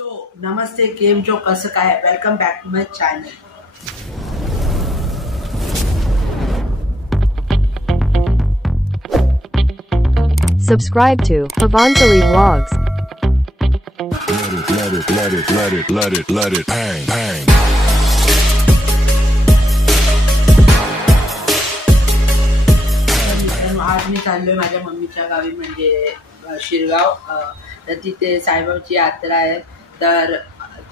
So नमस्ते, केम जो कसं काय, welcome back to my channel. Subscribe to Pavanjali Vlogs. Let it bang, bang. आज मी चाललोय माझ्या मम्मीच्या गावी म्हणजे शिरगाव। तर तिथे साईबाबाची यात्रा आहे। तर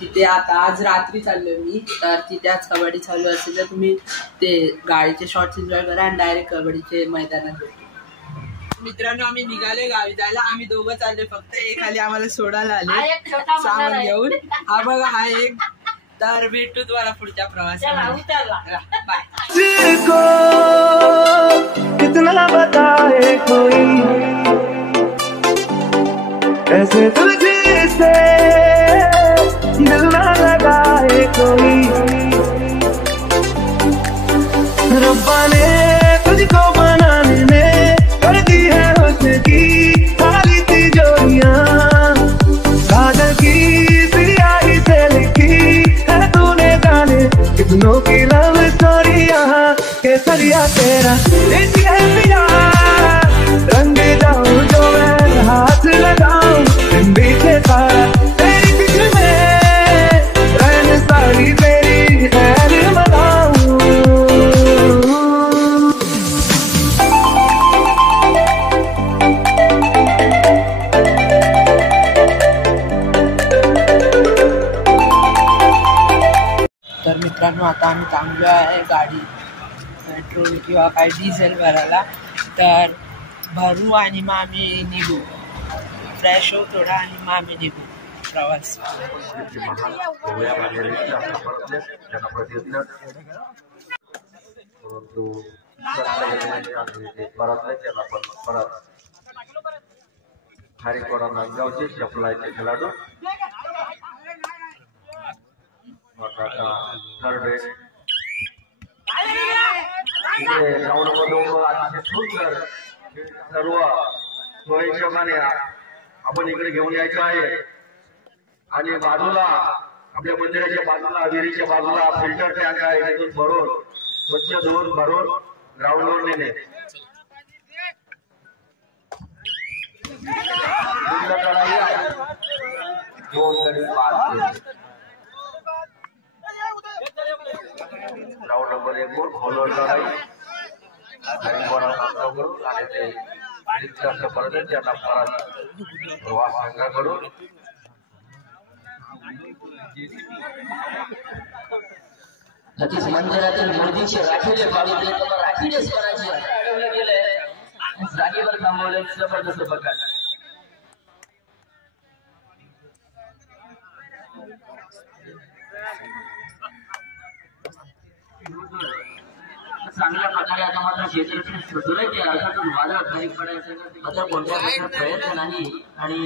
तिथे आता आज रात्री चाललोय मी। तर तिथे आज कबड्डी चालू असेल तर तुम्ही ते गाडीचे शॉर्ट्स एन्जॉय करा आणि डायरेक्ट कबड्डीचे मैदानात भेटू। मित्रांनो, आम्ही निघाले गावी जायला। आम्ही दोघं चालले, फक्त एक खाली आम्हाला सोडायला आले सामान घेऊन। हा बघा, हा एक। तर भेटू तुम्हाला पुढच्या प्रवासात। बाय। कितना बताए कोई ऐसे तुझसे दिल ना लगाए कोई। रब्बा ने तुझको बनाने में कर दी है हुस्न की खाली तिजोरियां। कागज की सियाही से लिखी है तूने गाने कितनों की लव स्टोरियां। केसरिया तेरा रंग जाऊं जो मैं हाथ लगाऊं पीछे सारा तेरी पीछे में रहने सारी तेरी खैर मनाऊं। तर मित्रांनो, आता आम्ही थांबलो आहे गाडी पेट्रोल किंवा काय डिझेल भरायला। तर भरू आणि मग आम्ही निघू, फ्रेश होऊ थोडा आणि मग आम्ही निघू प्रवास। हरिकोडा नांदगावचे चपलाचे खेळाडू थर्ड बेस ग्राउंड मधून अतिशय सुंदर सर्व सोयीप्रमाणे आपण इकडे घेऊन यायचं आहे। आणि बाजूला आपल्या मंदिराच्या बाजूला विहिरीच्या बाजूला फिल्टर टँक आहे, तिथून भरून स्वच्छ धुवून भरून ग्राउंडवर नेणे। ग्राउंड नंबर 1 वर फॉलोअर लढाई करून आणि ते त्यांना प्रवास संघाकडून नक्कीच मंदिरातील मूर्तीचे राखीले पाडले राखीले स्वराज्य अडवले गेले, जागेवर थांबवले जबरदस्त प्रकार। चांगल्या प्रकारे आता मात्र क्षेत्रातील सुधारायचे अर्थातच बाजारात खाली पडायचं मात्र कोणत्या प्रयत्न नाही आणि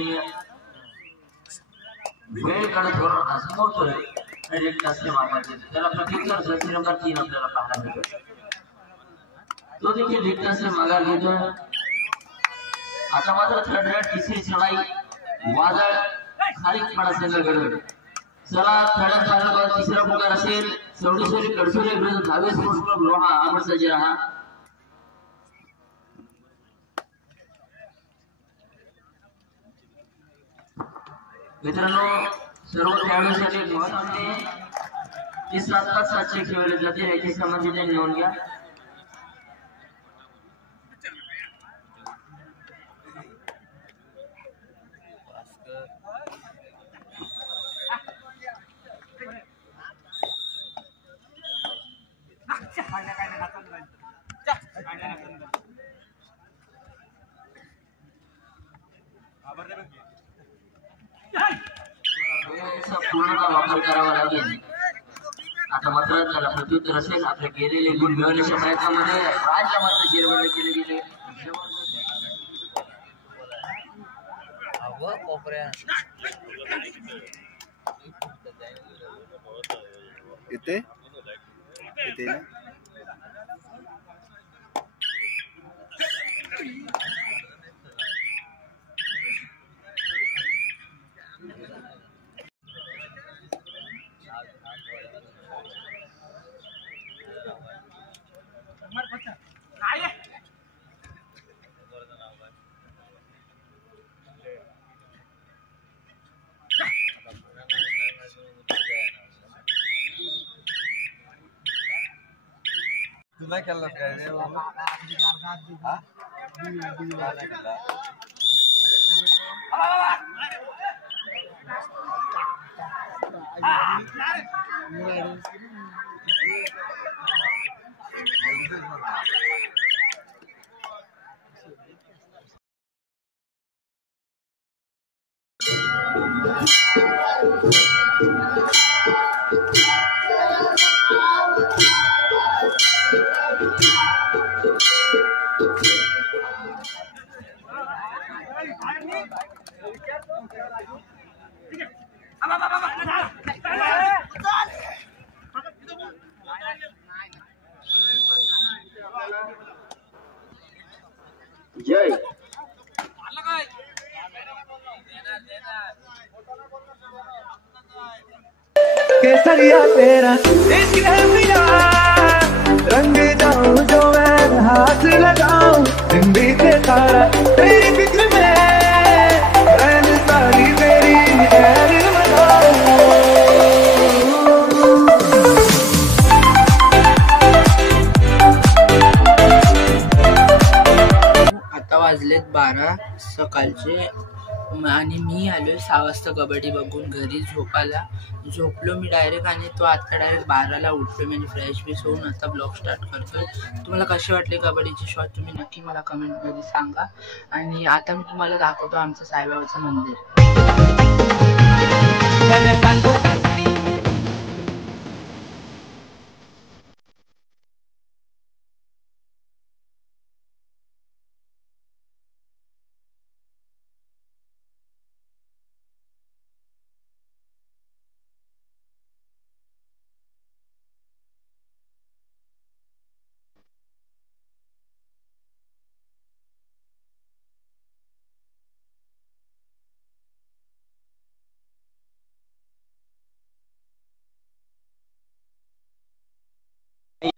वेळ काढत धोरण आजमावतोय एक असले मागायचे। त्याला प्रत्युत्तर जर्सी नंबर 3 आपल्याला पाहायला मिळतो, तो देखील एक असले माघार घेतो। आता मात्र थर्ड रेड तिसरी चढाई वादळ खाली पडा संघाकडे। चला थर्ड फायनल तिसरा पुकार असेल चौडेश्वरी कडसोली विरुद्ध धावे स्पोर्ट्स क्लब लोहा। आपण सज्ज राहा। मित्रांनो, सर्व खेळाडूंसाठी महत्त्वाचे 7-5 खेळले जाते, याची संबंधित नोंद घ्या। पूर्णतः वापर करावा लागेल। आता मात्र त्याला प्रत्युत्तर असेल आपले गेलेले गुण मिळवण्याच्या प्रयत्नामध्ये राज्य मात्र जेरबंद केले गेले। इथे नाही केला काय रे हा नाही केला जय केसरिया तेरा इश्क है मिला रंग जाऊं जो मैं हाथ लगाऊं दिन बीते सारा तेरी फिक्र में रहने सारी तेरी खैर आता वाजलेत 12 सकाळचे आणि मी आलोय 6 वाजता कबड्डी बघून घरी झोपलो मी डायरेक्ट आणि तो आता डायरेक्ट 12ला उठलो म्हणजे फ्रेश बीस होऊन आता ब्लॉग स्टार्ट करतोय. तुम्हाला कसे वाटले कबड्डीचे शॉट तुम्ही नक्की मला कमेंटमध्ये सांगा. आणि आता मी तुम्हाला दाखवतो आमचं साईबाबाचं मंदिर.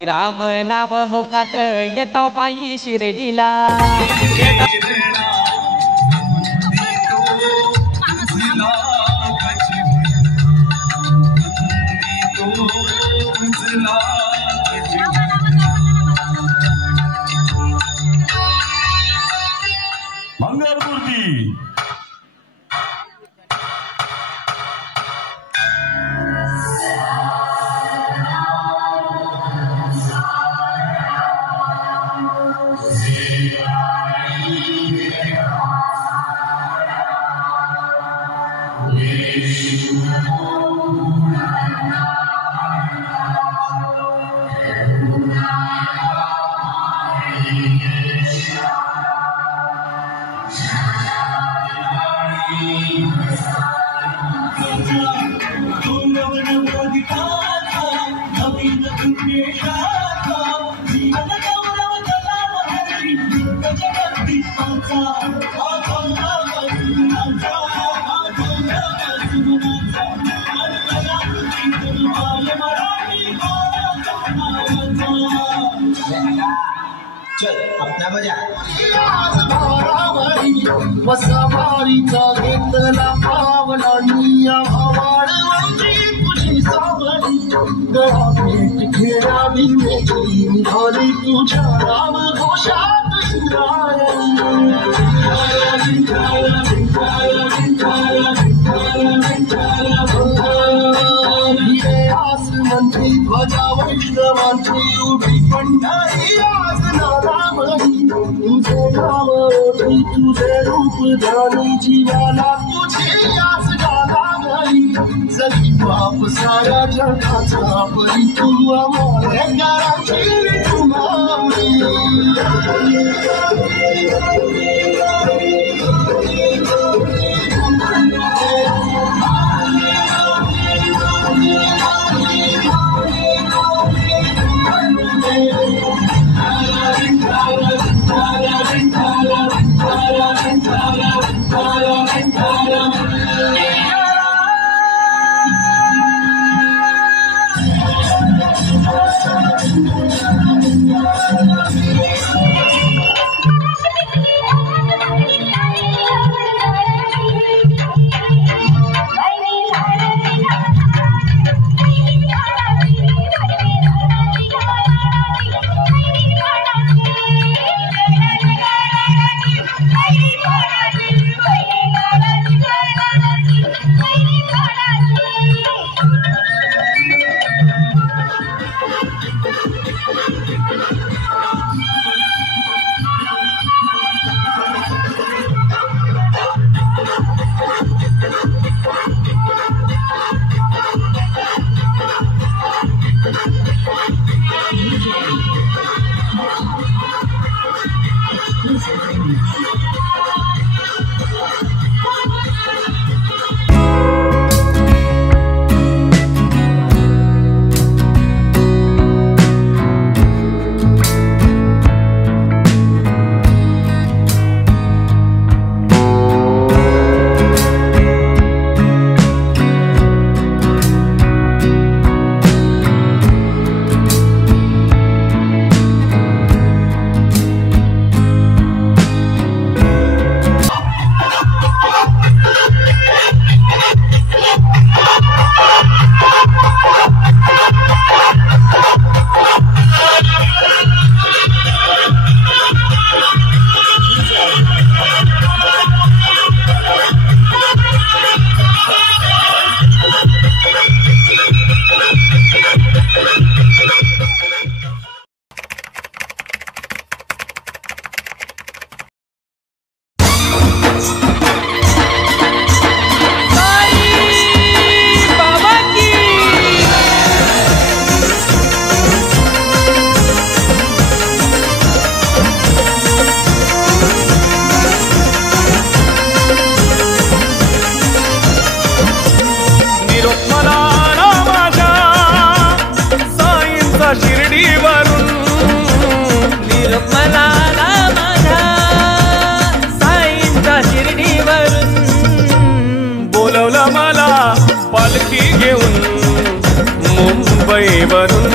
राम नाम मुखात येतो पायी शिर्डीला मंगलमूर्ती वसावारीचा घेतला पावला निया भावाडवंची तुझी सावली गळाभेट खेळावी मेची निघाली तुझ्या राम घोषात हिरे आस मंत्री ध्वजा वैष्णवांची उभी पंढरी आज नारामणी तुझे नाम ओळखी तुझे रूप ध्यानी जीवाला तुझी आस गाला गई जगी बाप साऱ्या जगाचा परी तू आम्हाला घराची तुमावली शिर्डीवरून निरोप म्हणाला माझा साईंच्या शिर्डीवरून बोलवलं मला पालखी घेऊन मुंबईवरून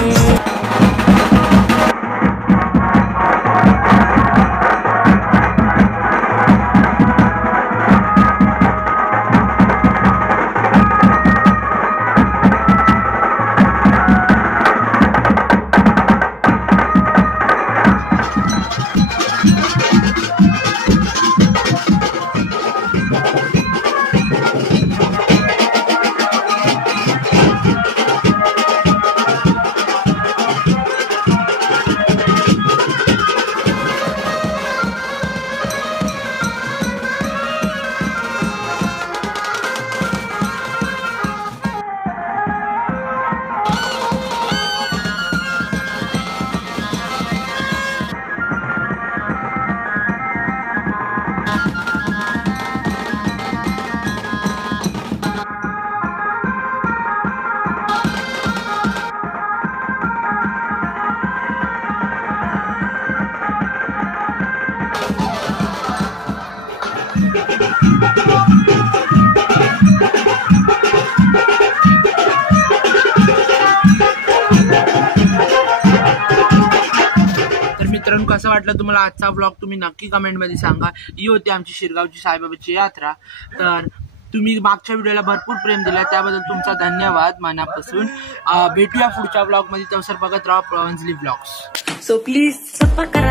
मित्रांनो, कसं वाटलं तुम्हाला आजचा व्लॉग तुम्ही नक्की कमेंटमध्ये सांगा. ही होती आमची शिरगावची साईबाबाची यात्रा. तर तुम्ही मागच्या व्हिडिओला भरपूर प्रेम दिला त्याबद्दल तुमचा धन्यवाद मनापासून. भेटूया पुढच्या व्लॉगमध्ये. तवसर बघत राहा पवनसली व्लॉग्स. सो प्लीज सबस्क्राइब करा.